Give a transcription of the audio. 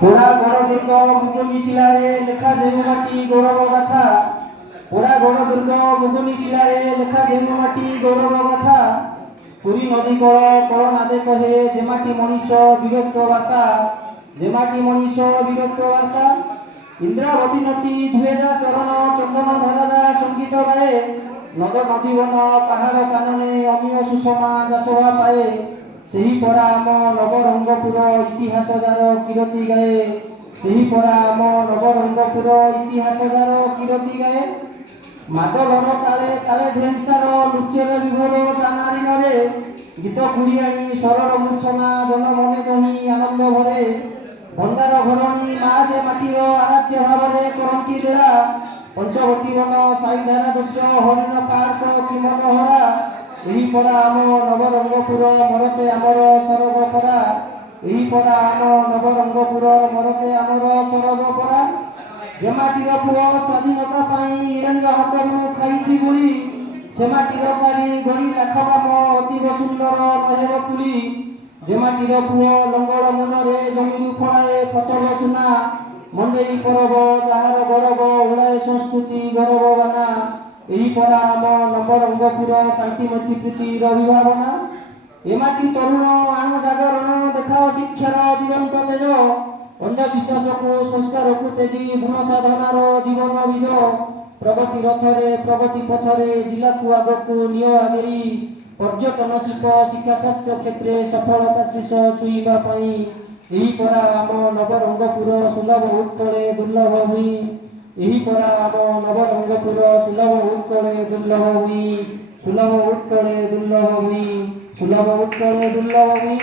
পোড়া গড়দুর্গ মুগুনি শিলারে লেখা জেমুমাটি গৌরব গাথা। পোড়া গড়দুর্গ মুগুনি শিলারে লেখা জেমুমাটি গৌরব গাথা। পুরী নদী কল করোনাদে কহে যেমাটি মনীষ বিরক্ত বার্তা। যেমাটি মনীষ বিরক্ত বার্তা। ইন্দ্রাবতী নদী ধুয়েজা চরণ চন্দন ধারা সঙ্গীত গায়ে। নদ নদী বন পাহাড় কাননে অমিয় সুষমা যশোভা পায়ে। ସେହି ପରା ଆମ ନବରଙ୍ଗପୁର ଇତିହାସ ଯାର କିରତି ଗାଏ। ସେହି ପରା ଆମ ନବରଙ୍ଗପୁର ଇତିହାସ ଯାର କିରତି ଗାଏ। ମାଦଳର ତାଳେ ତାଳେ ଢେମ୍ସାର ନୃତ୍ୟର ବିଭୋର ଦାନାରିନରେ। ଗୀତ କୁଡ଼ିଆଣି ସ୍ୱରର ମୂର୍ଚ୍ଛନା ଜନ ମନେ ଜହି ଆନନ୍ଦ ଭରେ। ଭଣ୍ଡାର ଘରଣୀ ମା ଯେ ମାଟିର ଆରାଧ୍ୟ ଭାବରେ କରନ୍ତି ଲୀଳା। ପଞ୍ଚବଟୀ ବନ ସାଇଧାରା ଦୃଶ୍ୟ ହରିଣ ପାର୍କ କି ମନୋହରା। ଏହି ପରା ଆମ ନବରଙ୍ଗପୁର ମରତେ ଆମର ସରଗ ପରା। ଏହି ପରା ଆମ ନବରଙ୍ଗପୁର ମରତେ ଆମର ସରଗ ପରା। ଯେ ମାଟିର ପୁଅ ସ୍ୱାଧୀନତା ପାଇଁ ଇଂରେଜ ହାତରୁ ଖାଇଛି ଗୁଳି। ସେ ମାଟିର କାଲି ଗରି ଲାଖ କାମ ଅତୀବ ସୁନ୍ଦର ନହେବ ତୁଳି। ଯେ ମାଟିର ପୁଅ ଲଙ୍ଗଳ ମୁନରେ ଜମିରୁ ଫଳାଏ ଫସଲ ସୁନା। ମଣ୍ଡେଇ ପରବ ଯାହାର ଗରବ ଉଡ଼ାଏ ସଂସ୍କୃତି ଗରବ ବାନା। ଏହି ପରା ଆମ ନବରଙ୍ଗପୁର ଶାନ୍ତିମତୀ ପ୍ରୀତିର ଅଭିଭାବନା। ଏ ମାଟି ତରୁଣ ଆଣ ଜାଗରଣ ଦେଖାଅ ଶିକ୍ଷାର ଦିଗନ୍ତ ତେଜ। ଅନ୍ଧବିଶ୍ୱାସକୁ ସଂସ୍କାରକୁ ତେଜି ଗୁଣ ସାଧନାର ଜୀବନ ବୀଜ। ପ୍ରଗତି ରଥରେ ପ୍ରଗତି ପଥରେ ଜିଲ୍ଲାକୁ ଆଗକୁ ନିଅ ଆଗେଇ। ପର୍ଯ୍ୟଟନ ଶିଳ୍ପ ଶିକ୍ଷା ସ୍ୱାସ୍ଥ୍ୟ କ୍ଷେତ୍ରରେ ସଫଳତା ଶୀର୍ଷ ଛୁଇଁବା ପାଇଁ। ଏହି ପରା ଆମ ନବରଙ୍ଗପୁର ସୁଲଭ ଉତ୍କଳେ ଦୁର୍ଲଭ ଭୂଇଁ। ଏହି ପରା ଆମ ନବରଙ୍ଗପୁର ସୁଲଭ ଉତ୍କଳେ ଦୁର୍ଲଭ ଭୂଇଁ। ସୁଲଭ ଉତ୍କଳେ ଦୁର୍ଲଭ ଭୂଇଁ। ସୁଲଭ ଉତ୍କଳେ ଦୁର୍ଲଭ ଭୂଇଁ।